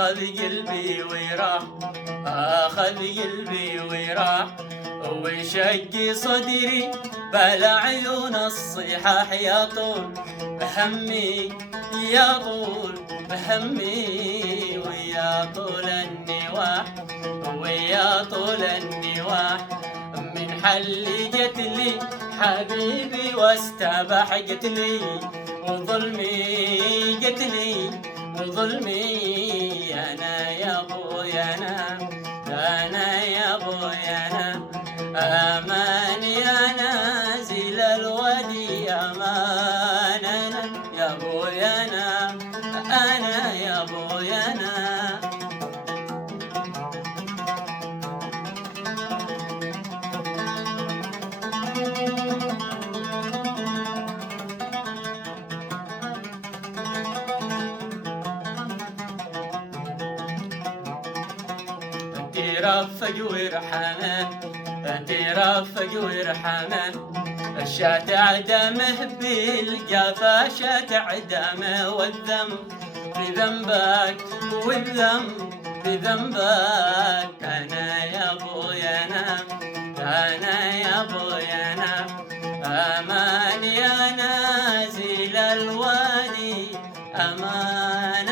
أخذ قلبي وراح، أخذ قلبي وراح، وشق صدري بلا عيون الصحاح. يا طول همي، يا طول همي، ويا طول النواح، ويا طول النواح. من حل جتلي حبيبي واستباح، قتلي وظلمي، قتلي وظلمي. أنا يا أبويا أنا يا أبويا أمان يا نازل الوادي، أمان أنا يا أبويا أنا يا أبويا ترفق وارحمه، ترفق وارحمه. الشاتع دمه بالجفا، شاتع دمه، والذنب بذنبك، والذنب بذنبك. أنا يا أبويا أنا يا أبويا أمان يا نازل الوادي، أمان